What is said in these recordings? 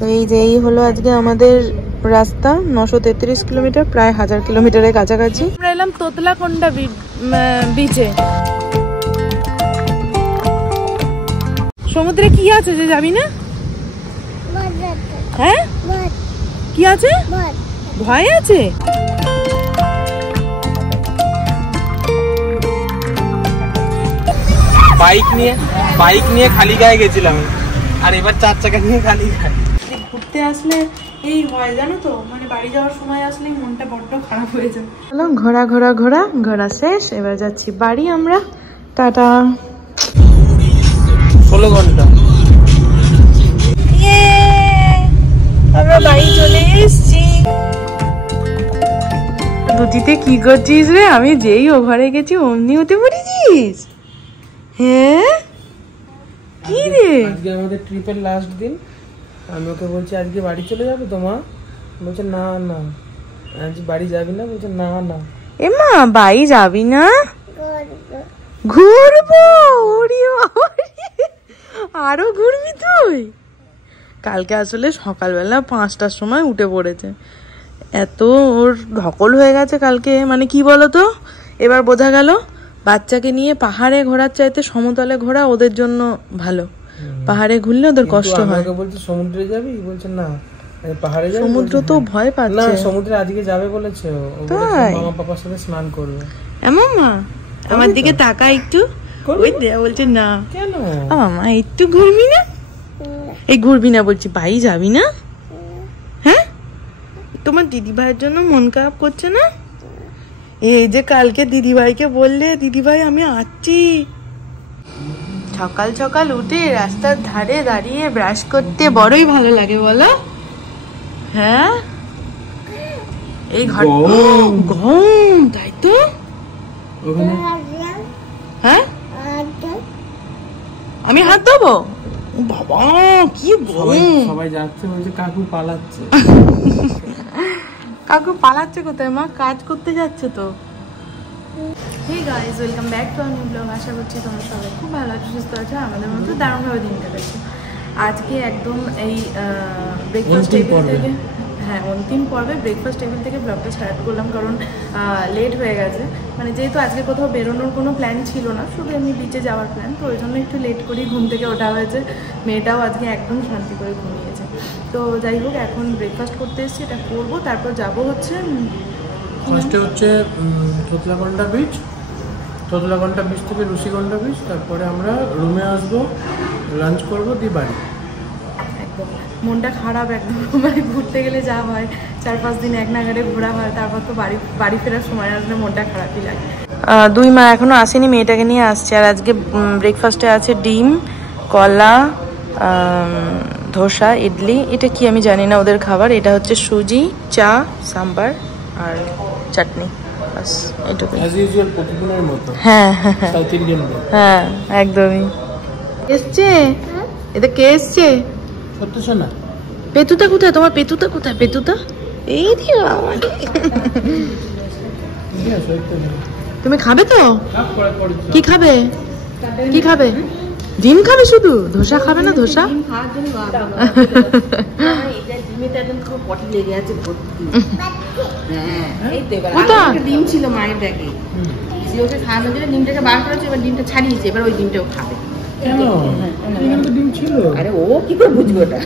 তো এই যে এই হলো আজকে আমাদের রাস্তা 933 কিলোমিটার, প্রায় 1000 কিলোমিটারের কাছাকাছি। আমরা এলাম তোতলাকোন্ডা বিচে। সমুদ্রে কি আছে যে যাবি না? হ্যাঁ কি আছে? ভয় আছে? বাইক নিয়ে খালি গায়ে গেছিলাম, আর এবার 4 চাকা নিয়ে খালি গায়ে। ঘুরতে আসলে এই হয় জানো তো, মানে বাড়ি যাওয়ার সময় আসলে মনটা বড্ড খারাপ হয়ে যায়। ঘোরা শেষ, এবার যাচ্ছি বাড়ি আমরা। টাটা। 16 ঘন্টা আমরা বাড়ি চলে এসেছি। দুটিতে কি করছিস রে? আমি যেই ওভারে গেছি অমনি উঠে পড়েছিস। হ্যাঁ কি রে? আজকে আমাদের ট্রিপের লাস্ট দিন। আমি ওকে বলছি আজকে বাড়ি চলে যাবে তো মা? বলছে না না। আজ বাড়ি যাবি না? বলছে না না। এ মা বাড়ি যাবি না? ঘুরবো। আরো ঘুরবি তুই? কালকে আসলে সকালবেলা 5টার সময় উঠে পড়েছে। এত ওর ধকল হয়ে গেছে কালকে, মানে কি বলতো, এবার বোঝা গেল বাচ্চাকে নিয়ে পাহাড়ে ঘোরার চাইতে সমতলে ঘোরা ওদের জন্য ভালো। পাহাড়ে ঘুরলে ওদের কষ্ট হয়। আমাকে বলছে সমুদ্রে যাবি? বলছে না পাহাড়ে যাবি। সমুদ্র তো ভয় পাচ্ছে না, সমুদ্রে আজকে যাবে বলেছে। ও বলেছে মামা পাপার সাথে স্নান করবে। এমন মা আমার দিকে তাকা একটু। ওই দেয়া বলছে না। কেন মামা একটু ঘুরবি না? এই ঘুরবি না বলছি, বাড়ি যাবি না? হ্যাঁ তোমার দিদি ভাইয়ের জন্য মন খারাপ করছে না? এই যে কালকে দিদি ভাইকে বললে, দিদি ভাই আমি আসছি। সকাল সকাল উঠে রাস্তার ধারে দাঁড়িয়ে ব্রাশ করতে বড়ই ভালো লাগে বলো? হ্যাঁ এই ঘর গম, তাই তো। হ্যাঁ আমি হাত দেবো? বাবা কি সবাই যাচ্ছে, বলছে কাকু পালাচ্ছে। কাকু পালাচ্ছে কোথায় মা? কাজ করতে যাচ্ছে তো। Hey guys, welcome back to our new blog. আশা করছি তোমরা সবাই খুব ভালো আছো, সুস্থ আছো, আমাদের মতো দারুণভাবে দিন কাটাচ্ছো। আজকে একদম এই ব্রেকফাস্ট টেবিল থেকে, হ্যাঁ অন্তিম পর্বে ব্রেকফাস্ট টেবিল থেকে ব্লগটা স্টার্ট করলাম, কারণ লেট হয়ে গেছে। মানে যেহেতু আজকে কোথাও বেরোনোর কোনো প্ল্যান ছিল না, শুধু এমনি বিচে যাওয়ার প্ল্যান, তো ওই জন্য একটু লেট করেই ঘুম থেকে ওঠা হয়েছে। মেয়েটাও আজকে একদম শান্তি করে ঘুমিয়েছে। তো যাই হোক, এখন ব্রেকফাস্ট করতে এসেছি, এটা করবো, তারপর যাবো হচ্ছে ফার্স্টে হচ্ছে তোতলাকোন্ডা বিচ। তোতলাকোন্ডা বিচ থেকে ঋষিকোন্ডা বিচ, তারপরে আমরা রুমে আসবো, লাঞ্চ করবো, দিয়ে বাড়ি। একদম মনটা খারাপ একদম, মানে ঘুরতে গেলে যা হয় 4-5 দিন এক নাগারে ঘোরা হয়, তারপর তো বাড়ি ফেরার সময় আসলে মনটা খারাপই লাগে। দুই মা এখনো আসেনি, মেয়েটাকে নিয়ে আসছে। আর আজকে ব্রেকফাস্টে আছে ডিম, কলা, ধোসা, ইডলি। এটা কি আমি জানি না ওদের খাবার। এটা হচ্ছে সুজি, চা, সাম্বার আর চাটনি, বাস এটুকুই। অ্যাজ ইউজুয়াল প্রতিদিনের মতো। হ্যাঁ সাউথ ইন্ডিয়ান। হ্যাঁ একদমই। এসছে এটা কে এসছে? সত্য শোনা। পেতুতা কোথায়? তোমার পেতুতা কোথায়? পেতুতা এই দিও আমার। তুমি খাবে তো? কি খাবে? কি খাবে? ডিম খাবে শুধু? ধোসা খাবে না? ধোসা ডিম ছিল মায়ের ব্যাগে, ওকে খাওয়ানো দিলে ডিমটাকে বার করেছে, এবার ডিমটা ছাড়িয়েছে, এবার ওই ডিমটাও খাবে। ডিম ছিল। আরে ও কি করে বুঝবে ওটা?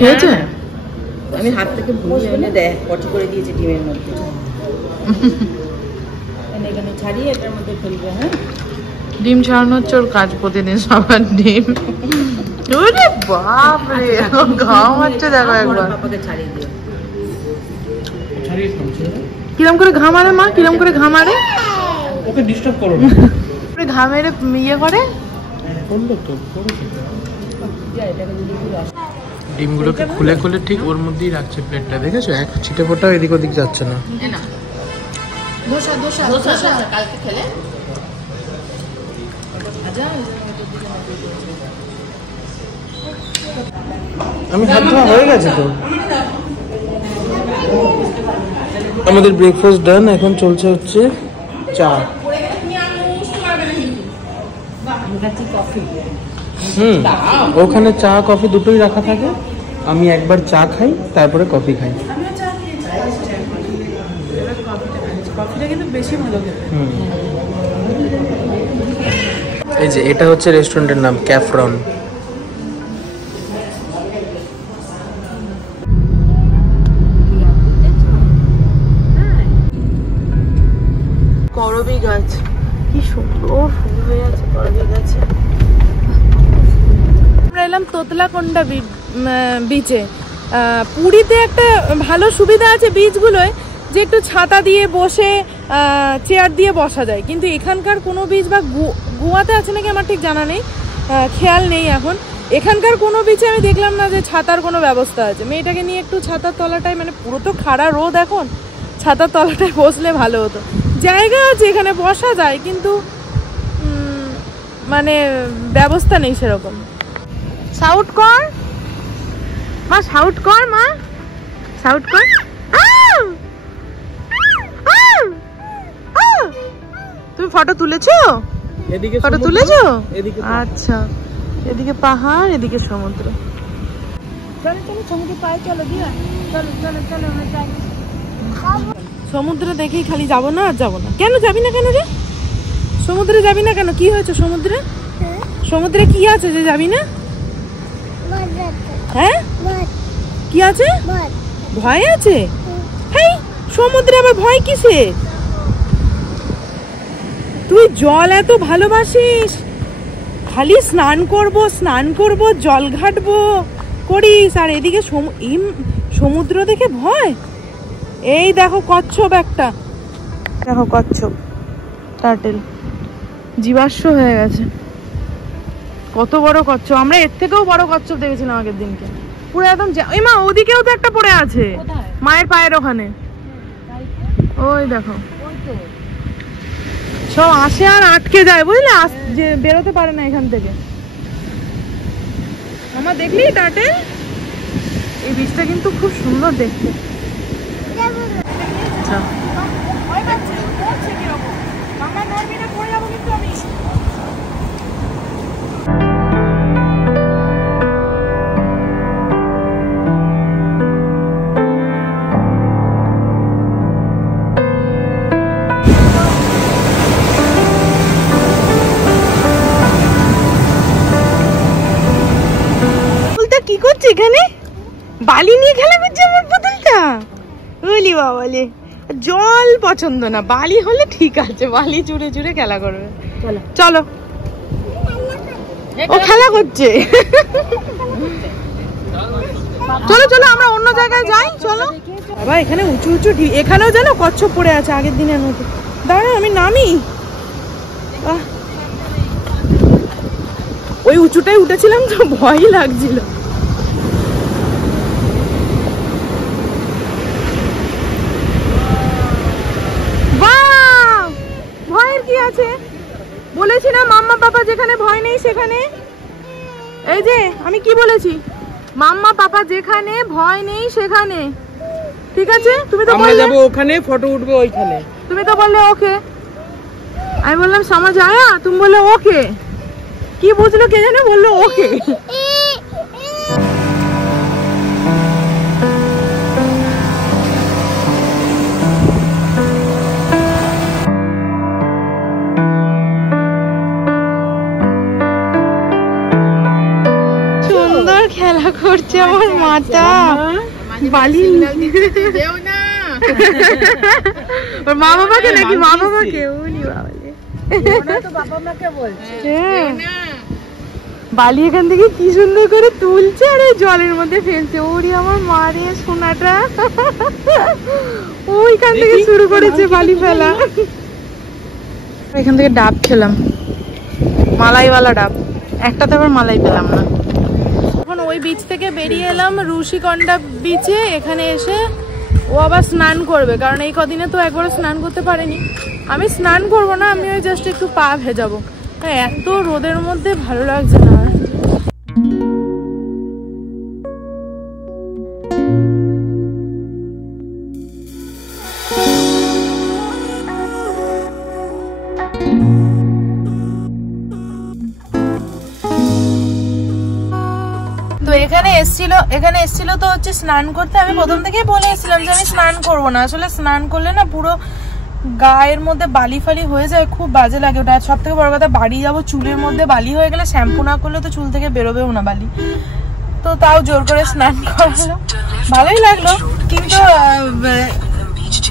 খেয়েছে? আমি হাত থেকে ভুলে এনে দেয়, পটি করে দিয়েছে ডিমের মধ্যে। এখানে ছাড়িয়ে এটার মধ্যে ফেলবে। হ্যাঁ ডিম ছাড়ানো হচ্ছে ওর কাজ প্রতিদিন, সবার ডিম। ওরে বাপ রে, ঘাম হচ্ছে দেখো একবার। পাপাকে ছাড়িয়ে দিও। কিরম করে ঘাম আরে মা? কিরম করে ঘাম আরে? ওকে ডিস্টার্ব করো না। ঘামের ইয়ে করে ডিমগুলোকে খুলে খুলে ঠিক ওর মধ্যেই রাখছে প্লেটটা, দেখেছো? এক ছিটে ফোটাও এদিক ওদিক যাচ্ছে না। কালকে খেলে আমি হাত ধোয়া হয়ে গেছে তো। আমাদের ব্রেকফাস্ট ডান, এখন চলছে হচ্ছে চা। ওখানে চা কফি দুটোই রাখা থাকে, আমি একবার চা খাই, তারপরে কফি খাই। আমিও চা খেয়েছি, এবার কফিটা খাচ্ছি। কফিটা কিন্তু বেশি ভালো খেতে। এই যে এটা হচ্ছে রেস্টুরেন্টের নাম ক্যাফরন। করবী গাছ, কি সুন্দর ফুল হয়ে আছে করবী গাছে। আমরা এলাম তোতলাকোন্ডা বিচে। পুরীতে একটা ভালো সুবিধা আছে বিচগুলোয়, যে একটু ছাতা দিয়ে বসে চেয়ার দিয়ে বসা যায়, কিন্তু এখানকার কোনো বিচ বা গোয়াতে আছে নাকি আমার ঠিক জানা নেই, খেয়াল নেই এখন। এখানকার কোনো বিচে আমি দেখলাম না যে ছাতার কোনো ব্যবস্থা আছে। মেয়েটাকে নিয়ে একটু ছাতার তলাটায়, মানে পুরো তো খাড়া রোদ এখন, ছাতার তলাটায় বসলে ভালো হতো। জায়গা আছে এখানে বসা যায়, কিন্তু মানে ব্যবস্থা নেই সেরকম। শাউট কর মা, শাউট কর মা, শাউট কর। তুমি ফটো তুলেছো? ফটো তুলেছো? আচ্ছা, এদিকে পাহাড়, এদিকে সমুদ্র। চলো চলো সমুদ্রে পায়ে চলো দিয়া, চলো চলো চলো আমরা যাই। সমুদ্র দেখেই খালি যাবো না আর যাবো না। কেন যাবি না কেন রে? সমুদ্রে যাবি না কেন? কি হয়েছে সমুদ্রে? সমুদ্রে কি আছে যে যাবি না? হ্যাঁ কি আছে? ভয় আছে? হেই, সমুদ্রে আবার ভয় কিসে? তুই জল এত ভালোবাসিস, খালি স্নান করব জল ঘাটবো করিস, আর এদিকে সমুদ্র দেখে ভয়? এই দেখো কচ্ছপ একটা, দেখো কচ্ছপ, টার্টেল জীবাশ্ম হয়ে গেছে। কত বড় কচ্ছপ! আমরা এর থেকেও বড় কচ্ছপ দেখেছিলাম আগের দিনকে, পুরো একদম। এই মা, ওদিকেও তো একটা পড়ে আছে মায়ের পায়ের ওখানে, ওই দেখো। সব আসে আর আটকে যায়, বুঝলে, যে বেরোতে পারে না এখান থেকে। আমার দেখলি টার্টেল? এই বীজটা কিন্তু খুব সুন্দর দেখতে। আচ্ছা, কি করছে এখানে? বালি নিয়ে খেলা করছে আমার পুতুলটা। বলি বাবালে, জল পছন্দ না, বালি হলে ঠিক আছে, বালি চুড়ে চুড়ে খেলা করবে। চলো, ও খেলা করছে। চলো চলো আমরা অন্য জায়গায় যাই, চলো। বাবা এখানে উঁচু উঁচু, এখানেও যেন কচ্ছপ পড়ে আছে আগের দিনের মতো। দাঁড়া আমি নামি। ওই উঁচুটাই উঠেছিলাম তো, ভয়ই লাগছিল। ভয়ের কি আছে? বলেছি না মাম্মা পাপা যেখানে ভয় নেই সেখানে। এই যে আমি কি বলেছি, মাম্মা পাপা যেখানে ভয় নেই সেখানে, ঠিক আছে? তুমি তো বললে যাবো ওখানে, ফটো উঠবে ওইখানে। তুমি তো বললে ওকে, আমি বললাম समझ आया, তুমি বললে ওকে। কি বুঝলো কে জানে, বললো ওকে। সুন্দর খেলা করছে আমার মাটা, বালি দেও না। ওর মা বাবাকে নাকি? মা বাবাকে? উনি বাবালে, তো বাবা মাকে বলছে। বালি এখান থেকে কি সুন্দর করে তুলছে আর এই জলের মধ্যে ফেলছে। ওরে আমার মা রে, সোনাটা ওইখান থেকে শুরু করেছে বালি ফেলা। এখান থেকে ডাব খেলাম, মালাইওয়ালা ডাব, একটাতে আবার মালাই পেলাম না। এখন ওই বিচ থেকে বেরিয়ে এলাম ঋষিকন্ডা বিচে। এখানে এসে ও আবার স্নান করবে, কারণ এই কদিনে তো একবারও স্নান করতে পারেনি। আমি স্নান করবো না, আমি ওই জাস্ট একটু পা ভেজাবো। এত রোদের মধ্যে ভালো লাগছে না। তো এখানে এসেছিল এসেছিল তো হচ্ছে স্নান করতে। আমি প্রথম থেকেই বলে এসেছিলাম যে আমি স্নান করবো না, আসলে স্নান করলে না পুরো গায়ের মধ্যে বালি ফালি হয়ে যায়, খুব বাজে লাগে ওটা। সব থেকে বড় কথা, বাড়ি যাবো, চুলের মধ্যে বালি হয়ে গেলে শ্যাম্পু না করলে তো চুল থেকে বেরোবেও না বালি। তো তাও জোর করে স্নান করালো, ভালোই লাগলো। কিন্তু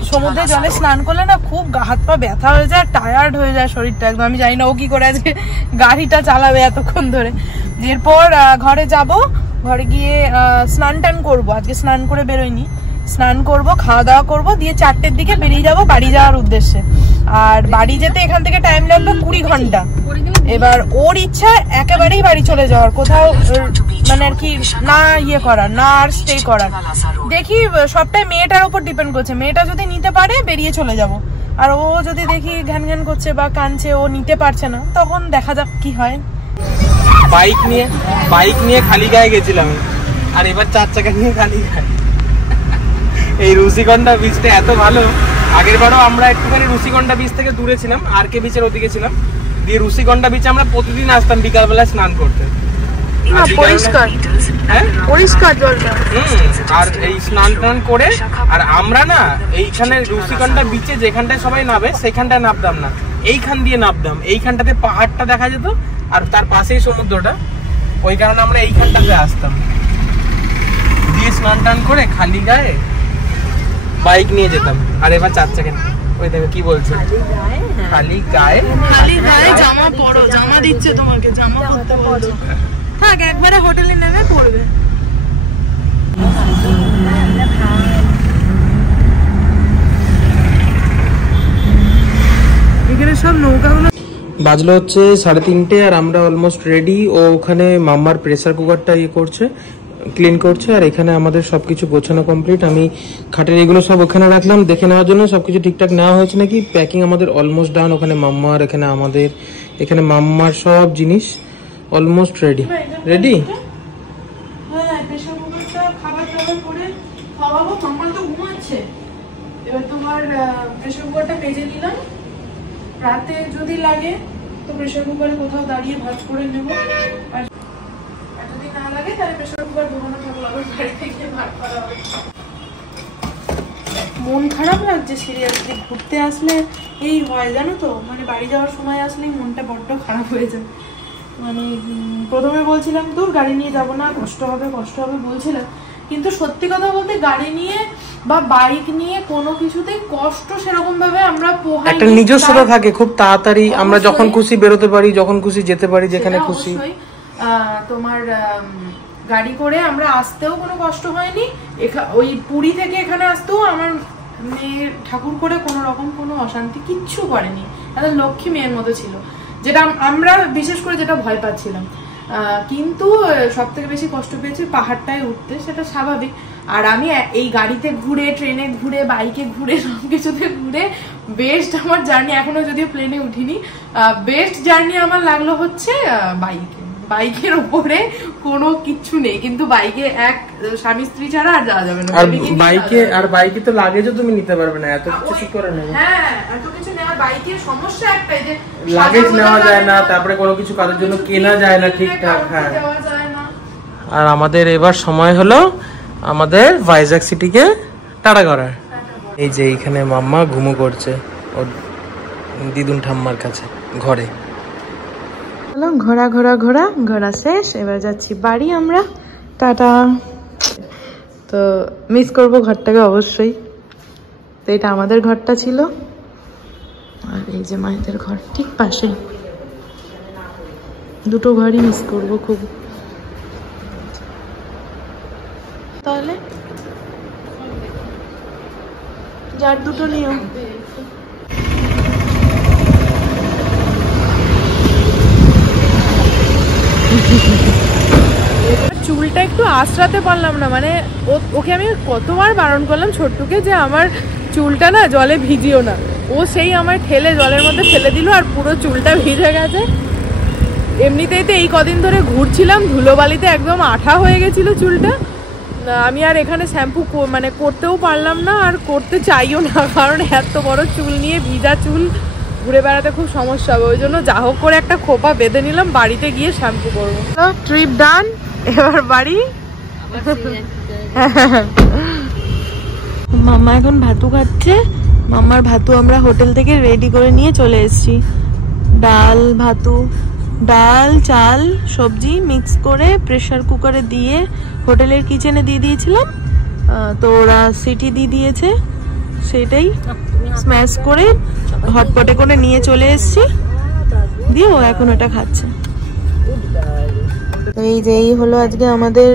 সমুদ্রে জলে স্নান করলে না খুব হাত পা ব্যথা হয়ে যায়, টায়ার্ড হয়ে যায় শরীরটা একদম। আমি জানি না ও কি করে আজকে গাড়িটা চালাবে এতক্ষণ ধরে। এরপর ঘরে যাব, ঘরে গিয়ে স্নান টান করবো। আজকে স্নান করে বেরোয়নি, স্নান করব, খাওয়া দাওয়া করব, দিয়ে 4টের দিকে বেরিয়ে যাব বাড়ি যাওয়ার উদ্দেশ্যে। আর বাড়ি যেতে এখান থেকে টাইম লাগবে 20 ঘন্টা। এবার ওর ইচ্ছা একেবারেই বাড়ি চলে যাওয়ার, কোথাও মানে আর কি না ইয়ে করার, না আর স্টে করার। দেখি সবটাই মেয়েটার উপর ডিপেন্ড করছে, মেয়েটা যদি নিতে পারে বেরিয়ে চলে যাব, আর ও যদি দেখি ঘ্যান ঘ্যান করছে বা কাঁদছে, ও নিতে পারছে না, তখন দেখা যাক কি হয়। বাইক নিয়ে খালি গায়ে গেছিলাম, আর এবার 4 চাকা নিয়ে খালি গায়ে। এই রুষিকন্ডা বীজটা এত ভালো। আগের বারও আমরা একটুখানি রুষিকন্ডা বীজ থেকে দূরে ছিলাম, আর কে বিচের ওদিকে ছিলাম, দিয়ে রুষিকন্ডা বীচে আমরা প্রতিদিন আসতাম বিকালবেলা স্নান করতে। আর এই স্নান টান করে, আর আমরা না এইখানে রুষিকন্ডা বিচে যেখানটায় সবাই নাবে সেখানটায় নামতাম না, এইখান দিয়ে নামতাম। এইখানটাতে পাহাড়টা দেখা যেত আর তার পাশেই সমুদ্রটা, ওই কারণে আমরা এইখানটাতে আসতাম। দিয়ে স্নান টান করে খালি গায়ে বাইক নিয়ে যেতাম। আর এবার 4 চাকা, ওই দেখো কি বলছে, খালি গায়ে জামা পরো, জামা দিচ্ছে তোমাকে, জামা পরতে বলছো। থাক, একবারে হোটেলে নেমে পড়বে। এখানে সব নৌকাগুলো বাজলো হচ্ছে 3:30, আর আমরা অলমোস্ট রেডি। ও ওখানে মাম্মার প্রেসার কুকারটা ইয়ে করছে, ক্লিন করছে, আর এখানে আমাদের সবকিছু গোছানো কমপ্লিট। আমি খাটের এগুলো সব ওখানে রাখলাম দেখে নেওয়ার জন্য, সবকিছু ঠিকঠাক নেওয়া হয়েছে নাকি। প্যাকিং আমাদের অলমোস্ট ডান। ওখানে মাম্মার, এখানে আমাদের, এখানে মাম্মার সব জিনিস অলমোস্ট রেডি। হ্যাঁ, প্রেসার কুকারটা খাবার দাবার করে খাওয়াবো। মাম্মা তো ঘুমাচ্ছে। এবার তোমার প্রেসার কুকারটা মেজে নিলাম, রাতে যদি লাগে তো প্রেসার কুকারে কোথাও দাঁড়িয়ে ভাত করে নেব, আর যদি না লাগে তাহলে প্রেসার কুকার ঘুমানো থাকলো, আবার বাড়িতে গিয়ে ভাত করা হবে। মন খারাপ লাগছে সিরিয়াসলি, ঘুরতে আসলে এই হয় জানো তো, মানে বাড়ি যাওয়ার সময় আসলেই মনটা বড্ড খারাপ হয়ে যায়। মানে প্রথমে বলছিলাম তোর গাড়ি নিয়ে যাব না, কষ্ট হবে বলছিলাম, কিন্তু সত্যি কথা বলতে গাড়ি নিয়ে বা বাইক নিয়ে কোনো কিছুতে কষ্ট সেরকম ভাবে আমরা পোহাই। একটা নিজস্বতা থাকে, খুব তাড়াতাড়ি আমরা যখন খুশি বেরোতে পারি, যখন খুশি যেতে পারি, যেখানে খুশি। তোমার গাড়ি করে আমরা আসতেও কোনো কষ্ট হয়নি, ওই পুরী থেকে এখানে আসতেও আমার মেয়ে ঠাকুর করে কোনো রকম কোনো অশান্তি কিচ্ছু করেনি, একদম লক্ষ্মী মেয়ের মতো ছিল, যেটা আমরা বিশেষ করে যেটা ভয় পাচ্ছিলাম। কিন্তু সব থেকে বেশি কষ্ট পেয়েছি পাহাড়টায় উঠতে, সেটা স্বাভাবিক। আর আমি এই গাড়িতে ঘুরে, ট্রেনে ঘুরে, বাইকে ঘুরে, সব কিছুতে ঘুরে বেস্ট আমার জার্নি, এখনো যদিও প্লেনে উঠিনি, বেস্ট জার্নি আমার লাগলো হচ্ছে বাইকে। বাইকের উপরে কোনো কিছু নেই, কিন্তু বাইকে এক স্বামী স্ত্রী ছাড়া আর যাওয়া যাবে না। আর বাইকে তো লাগেজও তুমি নিতে পারবে না, এত কিছু ঠিক করে নেবে। হ্যাঁ, এত কিছু নেওয়ার বাইকের সমস্যা একটাই যে লাগেজ নেওয়া যায় না, তারপরে কোনো কিছু কারোর জন্য কেনা যায় না ঠিকঠাক। হ্যাঁ, আর আমাদের এবার সময় হলো আমাদের ভাইজ্যাক সিটিকে টাটা করার। এই যে এইখানে মাম্মা ঘুমো করছে ওর দিদুন ঠাম্মার কাছে ঘরে। ঘোরা শেষ, এবার যাচ্ছি বাড়ি আমরা। টাটা। তো মিস করবো ঘরটাকে অবশ্যই। তো এটা আমাদের ঘরটা ছিল, আর এই যে মায়েদের ঘর ঠিক পাশে, দুটো ঘরই মিস করবো খুব। তাহলে যার দুটো নিও। চুলটা একটু আঁচড়াতে পারলাম না, মানে ওকে আমি কতবার বারণ করলাম ছোট্টুকে যে আমার চুলটা না জলে ভিজিও না, ও সেই আমার ঠেলে জলের মধ্যে ফেলে দিল, আর পুরো চুলটা ভিজে গেছে। এমনিতেই তো এই কদিন ধরে ঘুরছিলাম, ধুলোবালিতে একদম আঠা হয়ে গেছিল চুলটা। আমি আর এখানে শ্যাম্পু মানে করতেও পারলাম না, আর করতে চাইও না, কারণ এত বড় চুল নিয়ে ভিজা চুল ঘুরে বেড়াতে খুব সমস্যা হবে। ওই জন্য যা হোক করে একটা খোপা বেঁধে নিলাম, বাড়িতে গিয়ে শ্যাম্পু করবো। ট্রিপ ডান, এবার বাড়ি। মামা এখন ভাতু খাচ্ছে। মামার ভাতু আমরা হোটেল থেকে রেডি করে নিয়ে চলে এসেছি। ডাল চাল সবজি মিক্স করে প্রেসার কুকারে দিয়ে হোটেলের কিচেনে দিয়ে দিয়েছিলাম। তো ওরা সিটি দিয়ে দিয়েছে, সেটাই স্ম্যাশ করে হটপটে করে নিয়ে চলে এসেছি, দিয়ে ও এখন ওটা খাচ্ছে। এই হলো আজকে আমাদের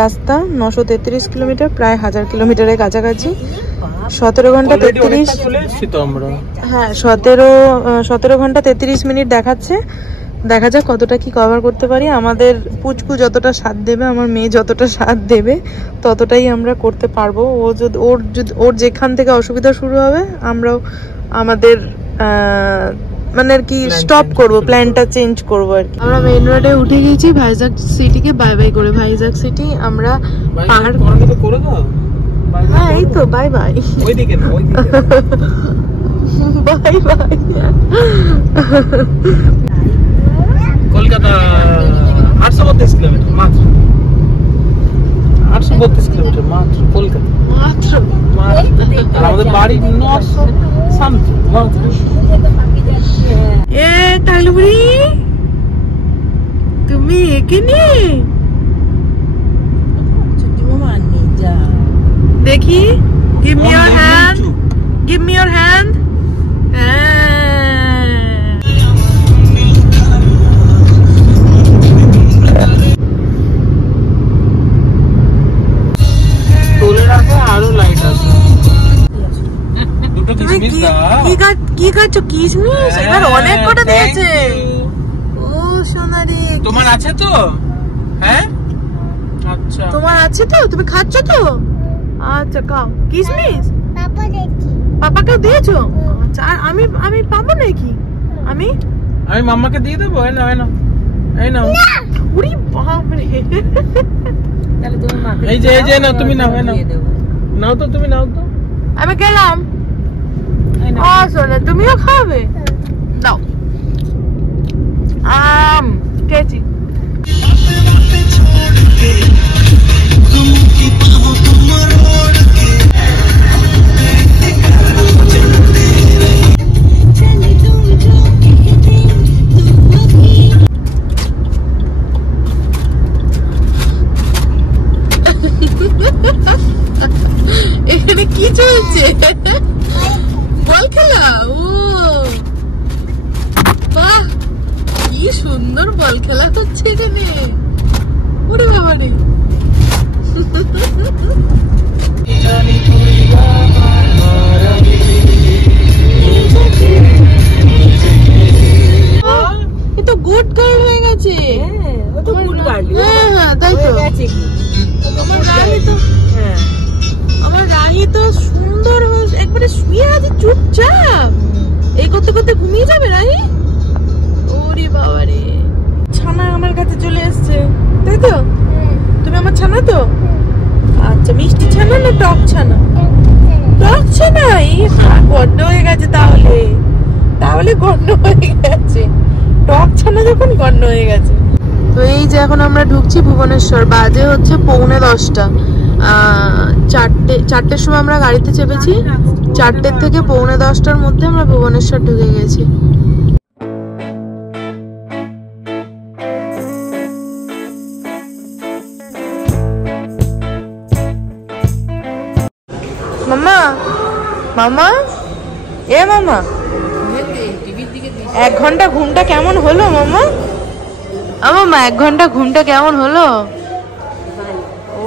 রাস্তা, 933 কিলোমিটার, প্রায় 1000 কিলোমিটারের কাছাকাছি। 17 ঘন্টা 33, হ্যাঁ 17 ঘন্টা 33 মিনিট দেখাচ্ছে। দেখা যাক কতটা কি কভার করতে পারি। আমাদের পুচকু যতটা সাথ দেবে, আমার মেয়ে যতটা সাথ দেবে, ততটাই আমরা করতে পারবো। ওর যেখান থেকে অসুবিধা শুরু হবে, আমরাও আমাদের মানে আর কি স্টপ করবো, প্ল্যানটা চেঞ্জ করবো আর কি। আমরা মেইন রোডে উঠে গেছি, ভাইজাগ সিটিকে বাই বাই করে। ভাইজাগ সিটি আমরা পার করে দাও। হ্যাঁ এই তো বাই বাই, ওইদিকে না, ওইদিকে বাই বাই। কলকাতা 832 কিলোমিটার মাত্র, 832 কিলোমিটার মাত্র কলকাতা, মাত্র। আর আমাদের বাড়ি 900 সামথিং মাত্র। এ টাইলুরি, তুমি এখানে দেখি। Give me your hand, give me your hand. কি খাচ্ছো? কিশমিশ? এবার অনেক কটা দিয়েছে। ও সোনারি, তোমার আছে তো? হ্যাঁ আচ্ছা, তোমার আছে তো? তুমি খাচ্ছ তো? আচ্ছা খাও। কিশমিশ পাপাকে দিয়েছো? আচ্ছা, আর আমি পাবো নাকি? আমি মাম্মাকে দিয়ে দেবো। এই নাও উড়ি বাপ রে। এই যে নাও, তুমি নাও, নাও তো, তুমি নাও তো। আমি গেলাম। ও সোনা, তুমিও খাবে? দাও। কেচি এখানে কি চলছে? বল খেলা? ও বাহ, কি সুন্দর বল খেলা হচ্ছে এখানে। ওরে বাবা রে, এ তো গুড গার্ল হয়ে গেছে। হ্যাঁ তাই তো। আমার রানী তো সুন্দর একবারে শুয়ে আছে চুপচাপ। এই করতে করতে ঘুমিয়ে যাবে রানী। ওরে বাবা রে, ছানা আমার কাছে চলে এসছে, তাই তো? তুমি আমার ছানা তো? আচ্ছা, মিষ্টি ছানা না টক ছানা? টক ছানা। গন্ড হয়ে গেছে তাহলে গন্ড হয়ে গেছে। টক ছানা যখন গন্ড হয়ে গেছে। তো এই যে এখন আমরা ঢুকছি ভুবনেশ্বর, বাজে হচ্ছে 9:45। 4টের সময় আমরা গাড়িতে চেপেছি, 4টের থেকে 9:45টার মধ্যে আমরা ভুবনেশ্বর ঢুকে গেছি। মামা, মামা, এ মামা, 1 ঘন্টা ঘুমটা কেমন হলো মামা? মামা 1 ঘন্টা ঘুমটা কেমন হলো?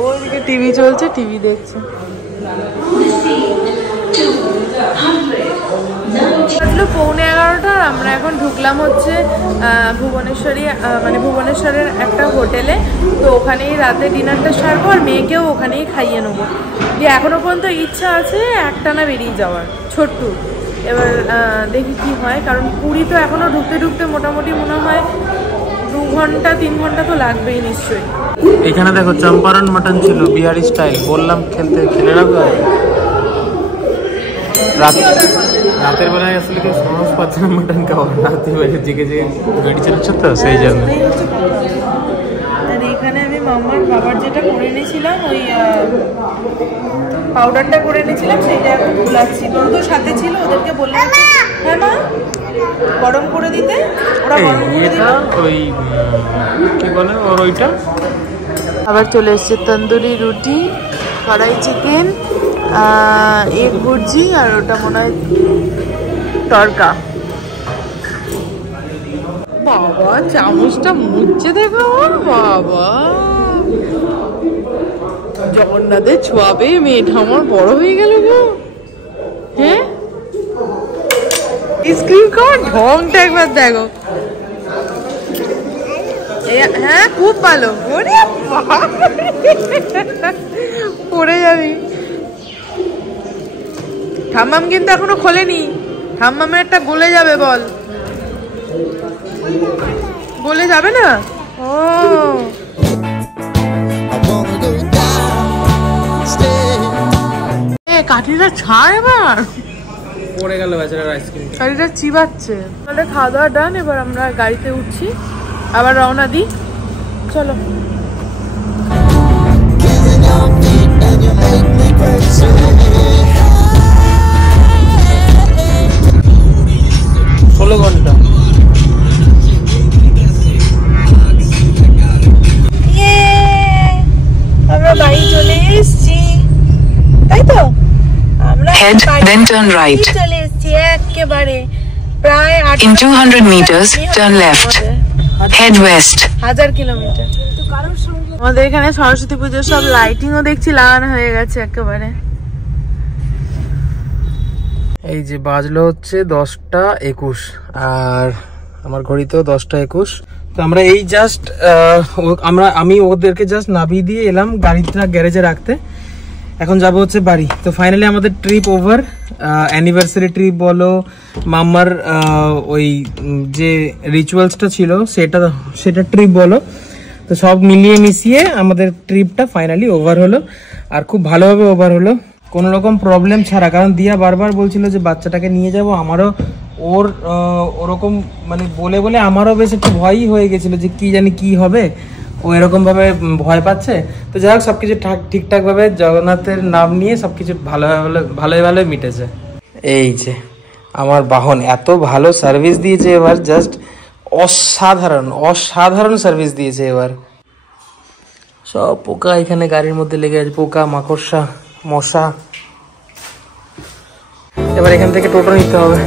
ওদিকে টিভি চলছে, টিভি দেখছে। 11:15 আমরা এখন ঢুকলাম হচ্ছে ভুবনেশ্বরের একটা হোটেলে। তো ওখানেই রাতে ডিনারটা সারবো, আর মেয়েকেও ওখানেই খাইয়ে নেবো। যে এখনো পর্যন্ত ইচ্ছা আছে একটানা বেরিয়ে যাওয়ার, ছোট্টু। এবার দেখি কি হয়, কারণ পুরী তো এখনো ঢুকতে ঢুকতে মোটামুটি মনে হয় 2 ঘন্টা 3 ঘন্টা তো লাগবেই নিশ্চয়ই। এখানে দেখো চম্পারন মাটন ছিল, বিহারি স্টাইল। বললাম খেলে রাখবো। রাতের বেলায় আসলে কেউ সাহস পাচ্ছে না মাটন খাওয়া, রাতের বেলা জেগে গাড়ি চালাচ্ছে তো, সেই জন্য। এখানে আমি মামার বাবার যেটা করে এনেছিলাম ওই পাউডারটা করে এনেছিলাম সেইটা এখন গুলাচ্ছি। বন্ধু সাথে ছিল, ওদেরকে বললাম হ্যাঁ মা গরম করে দিতে, ওরা গরম করে দিল। ওই কি বলে ওর ওইটা আবার চলে এসছে তন্দুরি রুটি, কড়াই চিকেন, এগ ভুর্জি আর ওটা মনে হয় তড়কা। বাবা চামচটা মুচ্ছে দেখো, বাবা জগন্নাথের ছোঁয়াবে মেয়েটা আমার বড় হয়ে গেল গো। হ্যাঁ স্ক্রিন খাওয়ার ঢংটা একবার দেখো। হ্যাঁ খুব ভালো, পড়ে যাবি। ঠাম্মাম কিন্তু এখনো খোলেনি, ঠাম্মামের একটা গলে যাবে বল, গলে যাবে না। ও কাঠিটা ছাড়, এবার পড়ে গেল বেচারার আইসক্রিম। কাঠিটা চিবাচ্ছে। আমাদের খাওয়া দাওয়া ডান, এবার আমরা গাড়িতে উঠছি, আবার রওনা দিই। চলো ষোলো ঘন্টা আমরা বাড়ি চলে এসেছি, তাই তো? আমরা Head, then turn right. চলে এসেছি একেবারে প্রায় In 200 meters, turn left. Head west. 1000 kilometre. আমাদের এখানে সরস্বতী পুজোর সব লাইটিংও দেখছি লাগানো হয়ে গেছে একেবারে। এই যে বাজলো হচ্ছে 10টা 21 আর আমার ঘড়িতেও 10টা 21। তো আমরা এই জাস্ট আমি ওদেরকে জাস্ট নামিয়ে দিয়ে এলাম গাড়িটা গ্যারেজে রাখতে। এখন যাব হচ্ছে বাড়ি। তো ফাইনালি আমাদের ট্রিপ ওভার। অ্যানিভার্সারি ট্রিপ বলো, মামার ওই যে রিচুয়ালসটা ছিল সেটা ট্রিপ বলো, তো সব মিলিয়ে মিশিয়ে আমাদের ট্রিপটা ফাইনালি ওভার হলো। আর খুব ভালোভাবে ওভার হলো, কোনো রকম প্রবলেম ছাড়া। কারণ দিয়া বারবার বলছিল যে বাচ্চাটাকে নিয়ে যাব, আমারও ওরকম মানে বলে বলে আমারও বেশ একটু ভয়ই হয়ে গেছিলো যে কি জানি কি হবে, ও এরকম ভাবে ভয় পাচ্ছে। তো যাই হোক সবকিছু ঠিকঠাক ভাবে জগন্নাথের নাম নিয়ে সবকিছু ভালোই মিটেছে। এই যে আমার বাহন এত ভালো সার্ভিস দিয়েছে এবার, জাস্ট অসাধারণ সার্ভিস দিয়েছে এবার। সব পোকা এখানে গাড়ির মধ্যে লেগে আছে, পোকা মাকড়সা মশা। এবার এখান থেকে টোটো নিতে হবে।